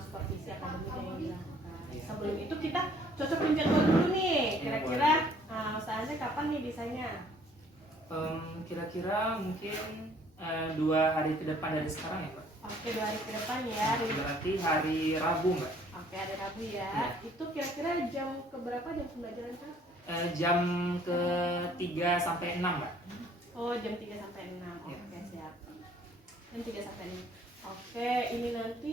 supervisi akademik yang dilakukan. Sebelum itu kita cocokin jadwal dulu nih. Kira-kira Ustaz Andre kapan nih desainnya? Kira-kira mungkin 2 hari ke depan dari sekarang ya, Pak. Oke, 2 hari ke depan ya. Berarti hari Rabu, Mbak. Oke, hari Rabu ya. Itu kira-kira jam keberapa jam pembelajaran, Kak? Jam ke 3 sampai 6, Mbak. Oh, jam 3 sampai 6. Oke, siap. Jam 3 sampai 6. Oke, ini nanti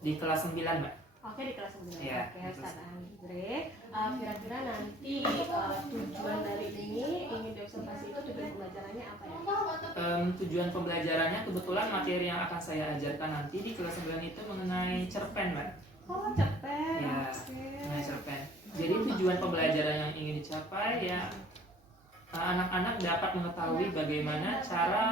di kelas 9, Mbak. Oke, di kelas 9. Ya, Oke, Ustaz Andre. Kira-kira nanti tujuan dari ini ingin diobservasi itu tujuan pembelajarannya apa ya? Tujuan pembelajarannya kebetulan materi yang akan saya ajarkan nanti di kelas 9 itu mengenai cerpen, Mbak. Oh, cerpen. Ya, mengenai cerpen. Jadi tujuan pembelajaran yang ingin dicapai ya anak-anak dapat mengetahui bagaimana cara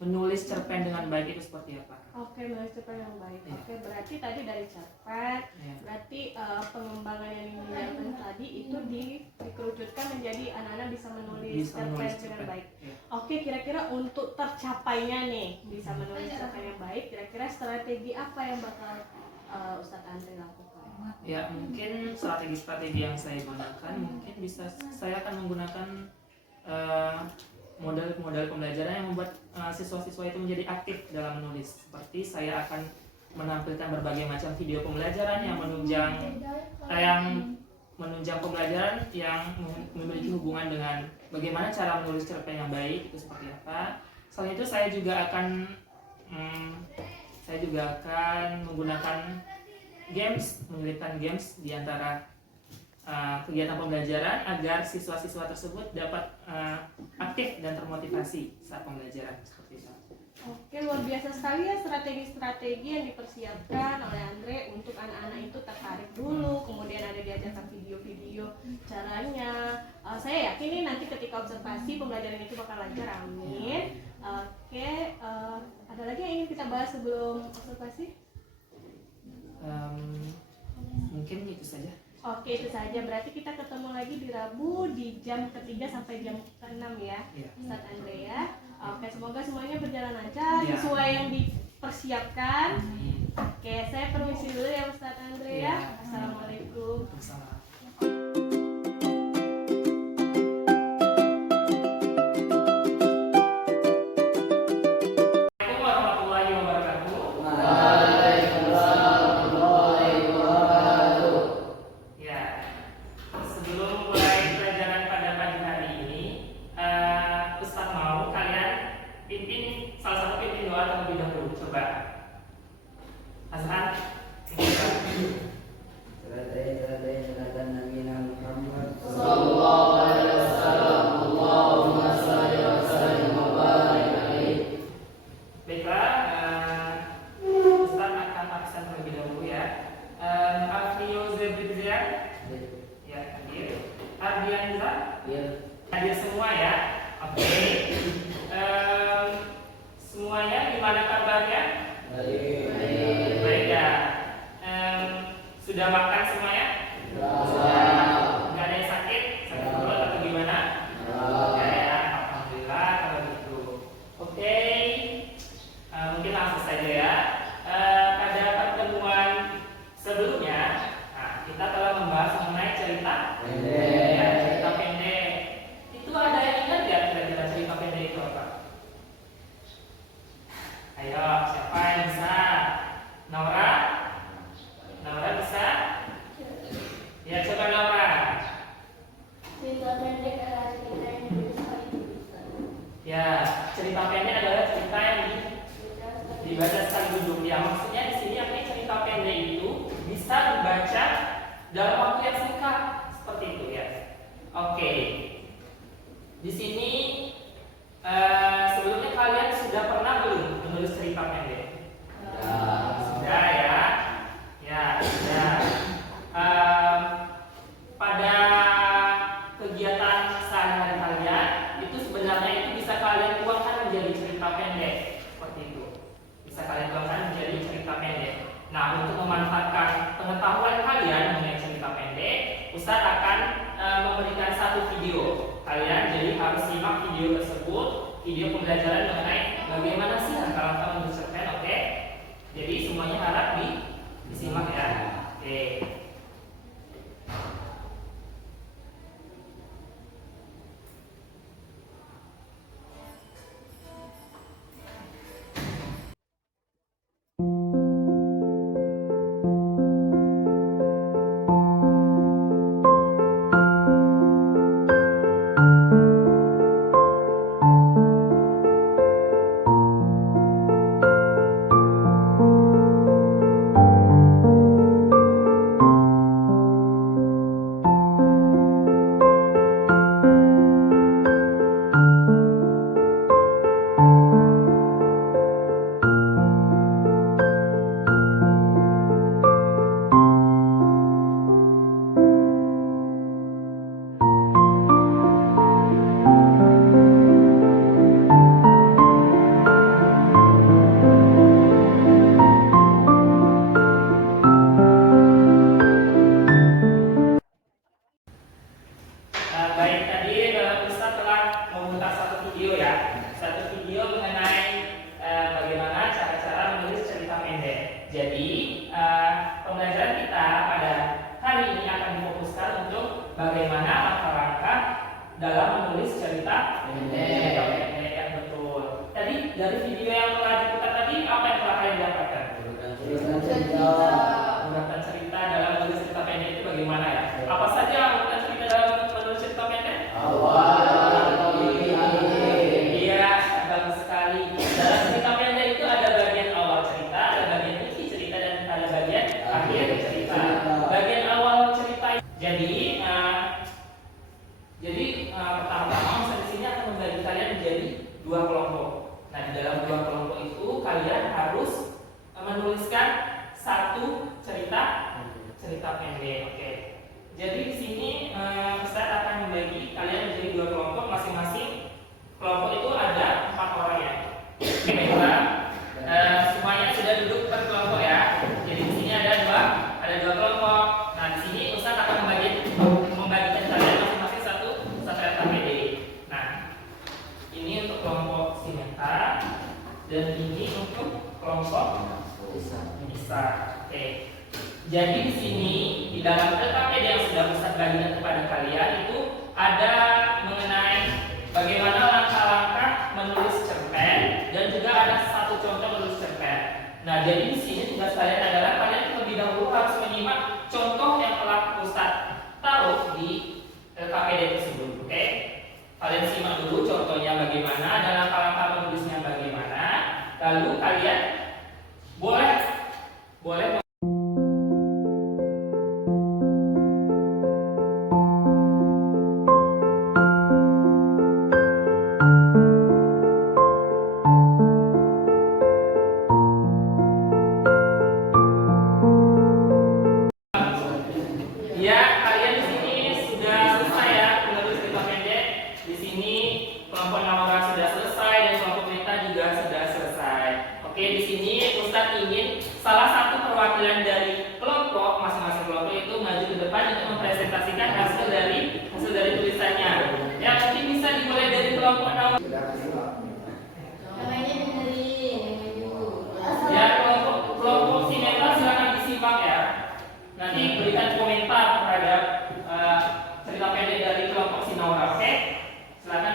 menulis cerpen dengan baik itu seperti apa. Oke, menulis cerpen yang baik. Oke, berarti tadi dari cerpen, berarti pengembangan yang dilakukan tadi itu dikerucutkan menjadi anak-anak bisa menulis cerpen dengan baik. Oke, kira-kira untuk tercapainya nih bisa menulis cerpen yang baik, kira-kira strategi apa yang bakal Ustadz Andre lakukan? Ya, mungkin strategi-strategi yang saya gunakan mungkin bisa saya akan menggunakan model pembelajaran yang membuat siswa-siswa itu menjadi aktif dalam menulis. Seperti saya akan menampilkan berbagai macam video pembelajaran yang menunjang pembelajaran yang memiliki hubungan dengan bagaimana cara menulis cerpen yang baik itu seperti apa. Selain itu saya juga akan menggunakan menyelipkan games di antara kegiatan pembelajaran agar siswa-siswa tersebut dapat aktif dan termotivasi saat pembelajaran seperti itu. Oke, luar biasa sekali ya strategi-strategi yang dipersiapkan oleh Andre untuk anak-anak itu tertarik dulu, kemudian ada diajarkan video-video caranya. Saya yakin nih nanti ketika observasi pembelajaran itu bakal lancar, amin. Oke, ada lagi yang ingin kita bahas sebelum observasi? Mungkin itu saja. Oke, itu saja. Berarti kita ketemu lagi di Rabu di jam ke-3 sampai jam ke-6 ya, Ustaz Andre ya. Oke, semoga semuanya berjalan lancar sesuai yang dipersiapkan. Oke, saya permisi dulu ya Ustaz Andre ya. Assalamualaikum. Hadir semua ya. Oke. Semuanya gimana kabarnya? Baik ya. Sudah makan semuanya? Nggak ada yang sakit? Sakit perut atau gimana? Ya, alhamdulillah kalau gitu. Oke. Mungkin langsung saja ya. Pada pertemuan sebelumnya, kita telah membahas mengenai cerita cerita pendek. Itu ada yang ingat ya kira-kira cerita pendek itu apa? Ayo, siapa yang bisa? Nora bisa? Ya, coba Nora. Cerita pendek adalah cerita yang bisa dibuka. Ya, cerita pendek adalah cerita yang dibaca sekali duduk. Ya, maksudnya di sini artinya cerita pendek itu bisa dibaca dalam waktu yang singkat seperti itu ya. Oke. Di sini sebelumnya kalian sudah pernah belum menulis cerita pendek? Sudah ya. Ya, sudah. Pada kegiatan sehari-hari kalian itu sebenarnya itu bisa kalian tuangkan menjadi cerita pendek seperti itu. Bisa kalian tuangkan menjadi cerita pendek. Nah, untuk memanfaatkan pengetahuan kalian mengenai cerita pendek, Ustadz akan memberikan satu video. Kalian jadi harus simak video tersebut, video pembelajaran mengenai bagaimana sih langkah-langkah menulis cerpen, oke? Jadi semuanya harap jadi pembelajaran kita pada hari ini akan difokuskan untuk bagaimana langkah-langkah dalam menulis cerita pendek yang betul. Tadi dari video yang telah diputar tadi, apa yang telah kalian dapatkan? Urutan cerita dalam menulis cerita pendek itu bagaimana ya? Apa saja urutan cerita dalam menulis cerita pendek? Iya, bagus sekali. Dalam cerita pendek itu ada bagian awal cerita, ada bagian inti cerita, dan ada bagian akhir cerita. Bagian awal cerita. Jadi pertama-tama Ustaz di sini akan membagi kalian menjadi dua kelompok. Nah, di dalam dua kelompok itu kalian harus menuliskan satu cerita pendek. Oke. Jadi di sini Ustaz akan membagi kalian menjadi dua kelompok, masing-masing kelompok itu ada 4 orang ya. Baiklah, semuanya sudah duduk per kelompok ya. Jadi di sini ada dua kelompok. Nah, di sini Ustaz akan membagikan kalian masing-masing satu cerita pendek. Nah, ini untuk kelompok Sineta dan ini untuk kelompok Nisa. Oke. Jadi di sini di dalam cerita pendek yang sudah Ustaz bagikan kepada kalian itu ada mengenai bagaimana langkah-langkah menulis cerpen dan juga ada satu contoh menulis cerpen. Nah, jadi di sini tugas kalian adalah kalian terlebih dahulu harus menyimak contoh yang telah Ustaz taruh di KPD tersebut. Oke? Kalian simak dulu contohnya bagaimana dan langkah-langkah menulisnya bagaimana. Lalu kalian boleh ya, kalian di sini sudah selesai ya menulis cerita pendek. Di sini kelompok Naura sudah selesai dan kelompok Meta juga sudah selesai. Oke, di sini Ustadz ingin salah satu perwakilan dari kelompok masing-masing kelompok itu maju ke depan untuk mempresentasikan hasil dari tulisannya. Ya, mungkin bisa dimulai dari kelompok Naura. Ya, kelompok si Meta silakan disimak ya. Nanti berikan komentar terhadap cerita pendek dari kelompok Sinaura. Oke? Silakan.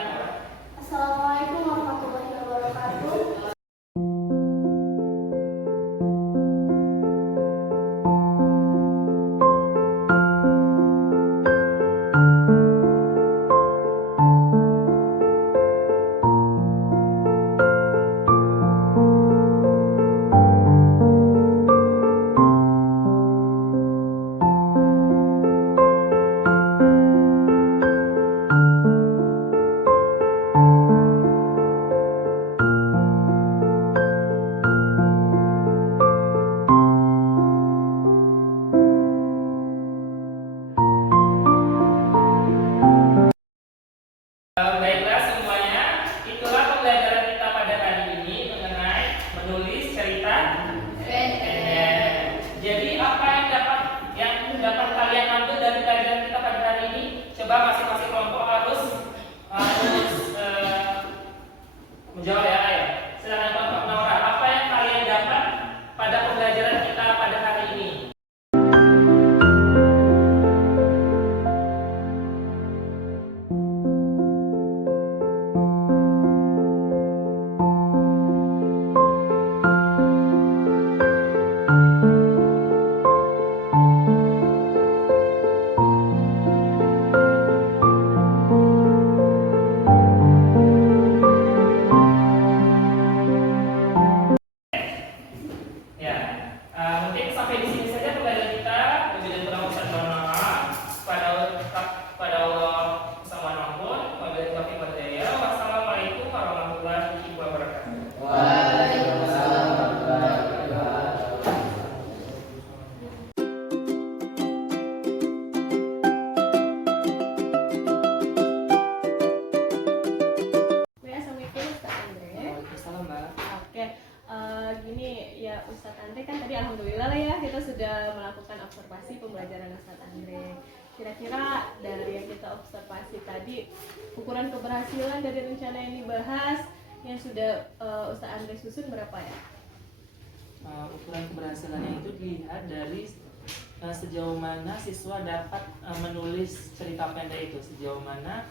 Assalamualaikum warahmatullahi wabarakatuh. Baiklah semuanya, itulah pembelajaran kita pada hari ini mengenai menulis cerita pendek. Jadi apa yang dapat kalian ambil dari pelajaran kita pada hari ini? Coba masing-masing kelompok harus menjawab ya. Ayo, silakan kelompok Naura. Apa yang kalian dapat pada pembelajaran kita pada hari ini? Mungkin sampai di sini saja pembelajaran kita. Wabillahi taufiq wal hidayah. Pada Allah subhanahu wa ta'ala. Wassalamualaikum warahmatullahi wabarakatuh. Waalaikumsalam warahmatullahi wabarakatuh. Assalamualaikum Ustaz Andre. Waalaikumsalam, Mbak. Oke, gini ya Ustadz Andre kan tadi alhamdulillah lah ya kita sudah melakukan observasi pembelajaran Ustadz Andre. Kira-kira dari yang kita observasi tadi, ukuran keberhasilan dari rencana yang dibahas yang sudah Ustadz Andre susun berapa ya? ukuran keberhasilannya itu dilihat dari sejauh mana siswa dapat menulis cerita pendek itu, sejauh mana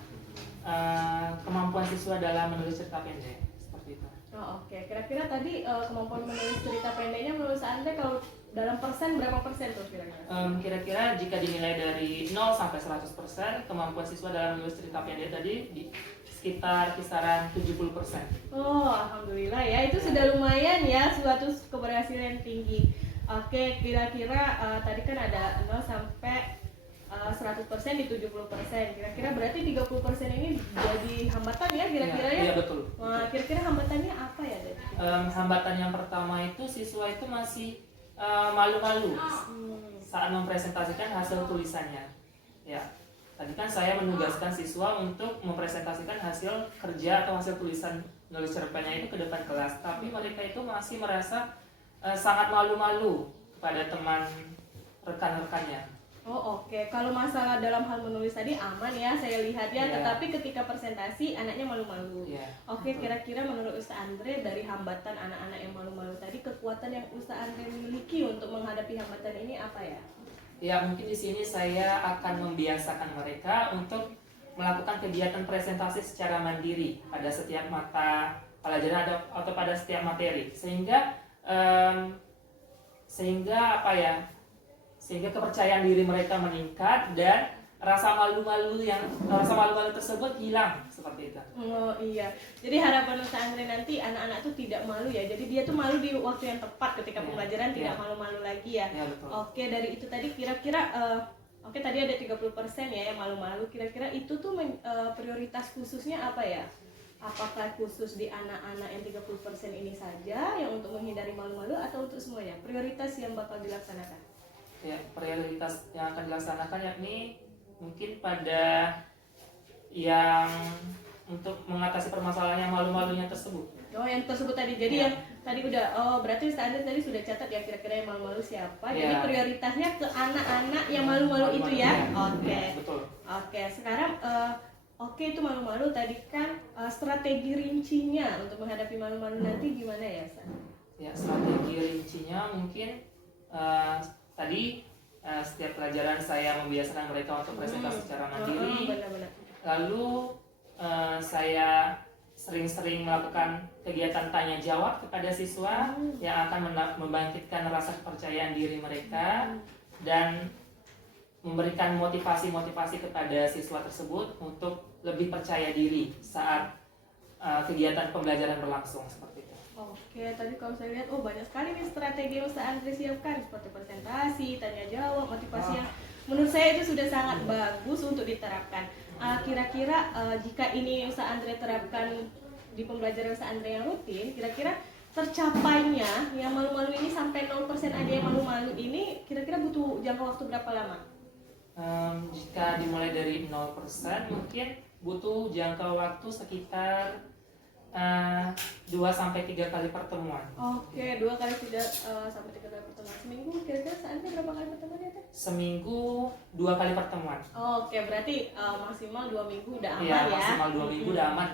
kemampuan siswa dalam menulis cerita pendek, seperti itu. Oh, oke. Kira-kira tadi kemampuan menulis cerita pendeknya menurut Andre kalau dalam persen berapa persen tuh kira-kira? Kira-kira jika dinilai dari 0 sampai 100%, kemampuan siswa dalam menulis cerita pendek tadi di sekitar kisaran 70%. Oh, alhamdulillah ya. Itu sudah lumayan ya, suatu keberhasilan tinggi. Oke, kira-kira tadi kan ada 0 sampai 100% di 70%. Kira-kira berarti 30% ini jadi hambatan ya kira-kira ya? Iya, betul. Wah, kira-kira hambatannya apa ya? Hambatan yang pertama itu siswa itu masih malu-malu saat mempresentasikan hasil tulisannya. Ya, tadi kan saya menugaskan siswa untuk mempresentasikan hasil kerja atau hasil tulisan nulis cerpennya itu ke depan kelas, tapi mereka itu masih merasa sangat malu-malu kepada teman rekan-rekannya. Oh, oke. Kalau masalah dalam hal menulis tadi aman ya, saya lihat ya. Iya. Tetapi ketika presentasi anaknya malu-malu. Iya, Oke, betul. kira-kira menurut Ustaz Andre dari hambatan anak-anak yang malu-malu tadi, kekuatan yang Ustaz Andre miliki untuk menghadapi hambatan ini apa ya? Ya, mungkin di sini saya akan membiasakan mereka untuk melakukan kegiatan presentasi secara mandiri pada setiap mata pelajaran atau pada setiap materi, sehingga sehingga kepercayaan diri mereka meningkat dan rasa malu-malu tersebut hilang, seperti itu. Oh iya, jadi harapan Ustaz Andre nanti anak-anak tuh tidak malu ya. Jadi dia tuh malu di waktu yang tepat ketika Iya, pembelajaran, iya. tidak malu-malu lagi ya. Ya, betul. Oke, dari itu tadi kira-kira oke tadi ada 30% ya yang malu-malu. Kira-kira itu tuh prioritas khususnya apa ya? Apakah khusus di anak-anak yang 30% ini saja yang untuk menghindari malu-malu atau untuk semuanya? Prioritas yang bakal dilaksanakan? Ya, prioritas yang akan dilaksanakan yakni mungkin pada yang untuk mengatasi permasalahan yang malu-malunya tersebut. Oh, yang tersebut tadi. Jadi Ya. yang tadi udah, berarti standar tadi sudah catat ya kira-kira yang malu-malu siapa. Ya. Jadi prioritasnya ke anak-anak yang malu-malu itu ya. Oke. Ya, betul. Oke, sekarang oke itu malu-malu tadi kan strategi rincinya untuk menghadapi malu-malu nanti gimana ya, Ustaz? Ya, strategi rincinya mungkin tadi setiap pelajaran saya membiasakan mereka untuk presentasi secara mandiri. Benar-benar. Lalu saya sering-sering melakukan kegiatan tanya jawab kepada siswa yang akan membangkitkan rasa kepercayaan diri mereka dan memberikan motivasi-motivasi kepada siswa tersebut untuk lebih percaya diri saat kegiatan pembelajaran berlangsung, seperti itu. Oke, tadi kalau saya lihat, banyak sekali nih strategi yang Ustaz Andre siapkan seperti presentasi, tanya jawab, motivasi yang menurut saya itu sudah sangat bagus untuk diterapkan. Kira-kira jika ini Ustaz Andre terapkan di pembelajaran Ustaz Andre yang rutin, kira-kira tercapainya yang malu-malu ini sampai 0% aja yang malu-malu ini, kira-kira butuh jangka waktu berapa lama? Jika dimulai dari 0%, mungkin butuh jangka waktu sekitar 2-3 kali pertemuan. Oke, 2 kali tidak sampai 3 kali pertemuan. Seminggu kira-kira Ustaz Andre berapa kali pertemuan ya, Teh? Seminggu 2 kali pertemuan. Oke, berarti maksimal 2 minggu udah aman Iya, ya? maksimal 2 minggu udah aman.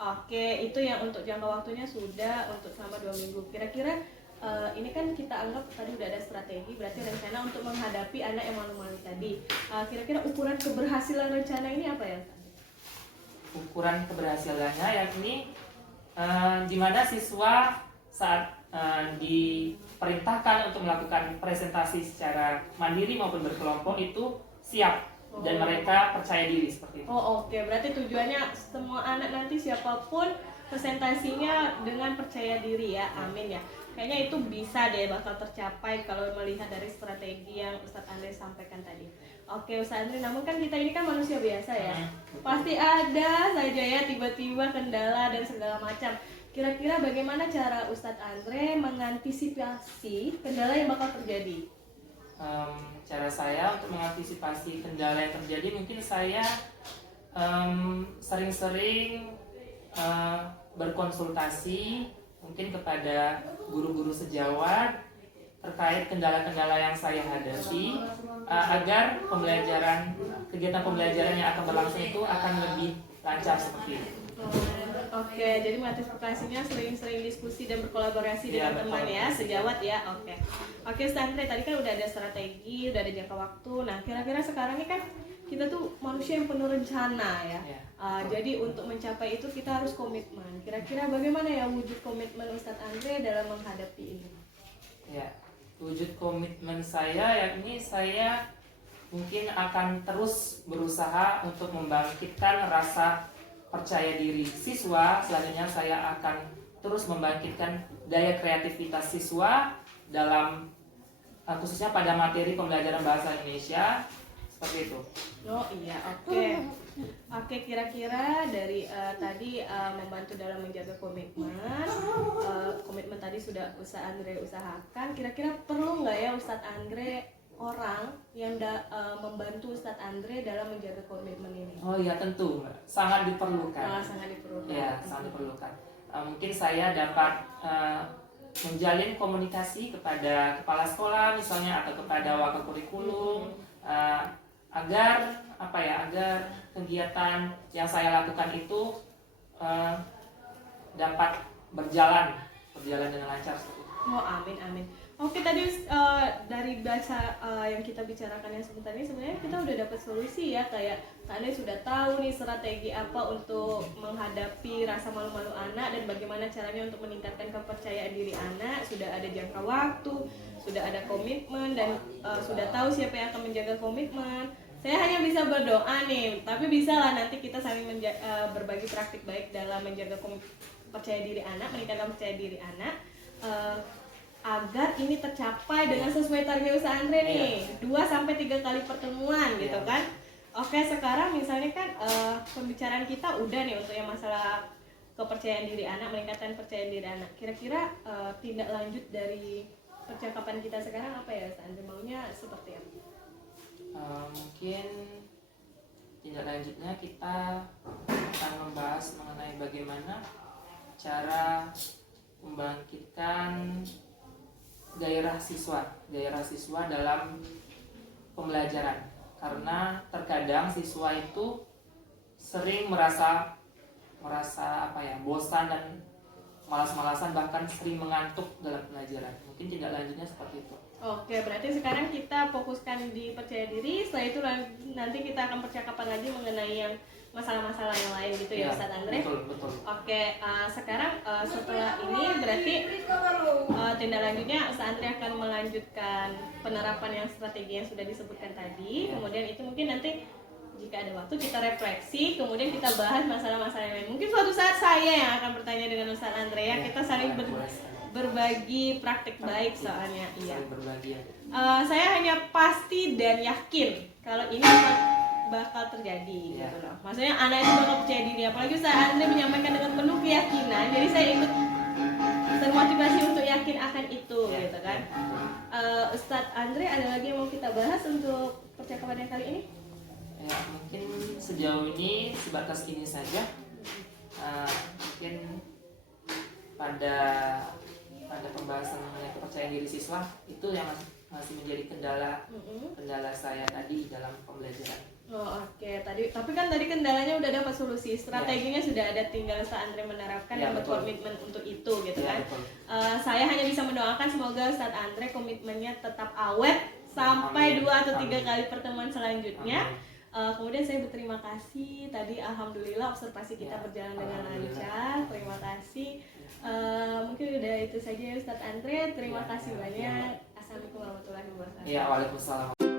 Oke, itu yang untuk jangka waktunya sudah untuk selama 2 minggu. Kira-kira ini kan kita anggap tadi udah ada strategi, berarti rencana untuk menghadapi anak yang malu-malu tadi. Kira-kira ukuran keberhasilan rencana ini apa ya? Ukuran keberhasilannya yakni di mana siswa saat diperintahkan untuk melakukan presentasi secara mandiri maupun berkelompok itu siap dan mereka percaya diri, seperti itu. Oke, berarti tujuannya semua anak nanti siapapun presentasinya dengan percaya diri ya, amin ya. Kayaknya itu bisa deh bakal tercapai kalau melihat dari strategi yang Ustadz Andre sampaikan tadi. Oke Ustadz Andre, namun kan kita ini kan manusia biasa ya, pasti ada saja ya tiba-tiba kendala dan segala macam. Kira-kira bagaimana cara Ustadz Andre mengantisipasi kendala yang bakal terjadi? Cara saya untuk mengantisipasi kendala yang terjadi, mungkin saya sering-sering berkonsultasi mungkin kepada guru-guru sejawat terkait kendala-kendala yang saya hadapi agar kegiatan pembelajaran yang akan berlangsung itu akan lebih lancar, seperti itu. Oke, jadi mengantisipasinya sering-sering diskusi dan berkolaborasi Iya, dengan teman ya, berkolaborasi. sejawat ya. Oke, Ustaz Andre, tadi kan udah ada strategi, udah ada jangka waktu. Nah, kira-kira sekarang ini kan kita tuh manusia yang penuh rencana ya. Iya. Jadi untuk mencapai itu kita harus komitmen. Kira-kira bagaimana ya wujud komitmen Ustaz Andre dalam menghadapi ini? Ya, wujud komitmen saya yakni saya mungkin akan terus berusaha untuk membangkitkan rasa percaya diri siswa. Selanjutnya saya akan terus membangkitkan daya kreativitas siswa dalam khususnya pada materi pembelajaran bahasa Indonesia seperti itu. Oh iya, oke, kira-kira dari tadi membantu dalam menjaga komitmen, komitmen tadi sudah Ustaz Andre usahakan. Kira-kira perlu nggak ya Ustaz Andre orang yang membantu Ustaz Andre dalam menjaga komitmen ini? Oh iya, tentu Mbak. Sangat diperlukan. Sangat diperlukan. Ya, sangat diperlukan. Mungkin saya dapat menjalin komunikasi kepada kepala sekolah misalnya atau kepada wakil kurikulum agar kegiatan yang saya lakukan itu dapat berjalan dengan lancar seperti itu. Oh, amin. Oke, tadi dari bahasa yang kita bicarakan yang sebentar ini sebenarnya kita udah dapat solusi ya, kayak Anda sudah tahu nih strategi apa untuk menghadapi rasa malu-malu anak dan bagaimana caranya untuk meningkatkan kepercayaan diri anak, sudah ada jangka waktu, sudah ada komitmen dan sudah tahu siapa yang akan menjaga komitmen. Saya hanya bisa berdoa nih, tapi bisa lah nanti kita saling berbagi praktik baik dalam menjaga percaya diri anak, meningkatkan percaya diri anak. Agar ini tercapai dengan sesuai target Ustaz Andre nih, 2-3 kali pertemuan gitu kan. Oke, sekarang misalnya kan pembicaraan kita udah nih untuk yang masalah kepercayaan diri anak, meningkatkan percayaan diri anak. Kira-kira tindak lanjut dari percakapan kita sekarang apa ya Ustaz Andre, maunya seperti apa? Mungkin tindak lanjutnya kita akan membahas mengenai bagaimana cara membangkitkan gairah siswa dalam pembelajaran, karena terkadang siswa itu sering merasa bosan dan malas-malasan, bahkan sering mengantuk dalam pelajaran. Mungkin tindak lanjutnya seperti itu. Oke, berarti sekarang kita fokuskan di percaya diri, setelah itu nanti kita akan percakapan lagi mengenai yang masalah-masalah yang lain gitu ya Ustaz Andre. Betul. Oke, sekarang setelah ini berarti tindak lanjutnya Ustaz Andre akan melanjutkan penerapan yang strategi yang sudah disebutkan tadi. Kemudian itu mungkin nanti jika ada waktu kita refleksi, kemudian kita bahas masalah-masalah yang lain. Mungkin suatu saat saya yang akan bertanya dengan Ustaz Andre ya, kita saling berbagi praktik baik soalnya. Iya. Saya hanya pasti dan yakin kalau ini bakal terjadi gitu loh. Maksudnya anak itu bakal percaya diri, apalagi Ustaz Andre menyampaikan dengan penuh keyakinan. Jadi saya ikut termotivasi untuk yakin akan itu gitu kan. Ustaz Andre, ada lagi yang mau kita bahas untuk percakapan yang kali ini? Ya, mungkin sejauh ini sebatas ini saja. Mungkin pada pembahasan mengenai kepercayaan diri siswa itu yang masih menjadi kendala saya tadi dalam pembelajaran. Oke. Tapi kan tadi kendalanya udah dapat solusi, strateginya sudah ada, tinggal Ustaz Andre menerapkan dan berkomitmen untuk itu gitu kan. Saya hanya bisa mendoakan semoga Ustaz Andre komitmennya tetap awet sampai 2 atau 3 kali pertemuan selanjutnya. Kemudian saya berterima kasih tadi, alhamdulillah observasi kita berjalan dengan lancar. Terima kasih. Mungkin udah itu saja Ustaz Andre. Terima kasih banyak. Assalamualaikum warahmatullahi wabarakatuh. Ya, waalaikumsalam.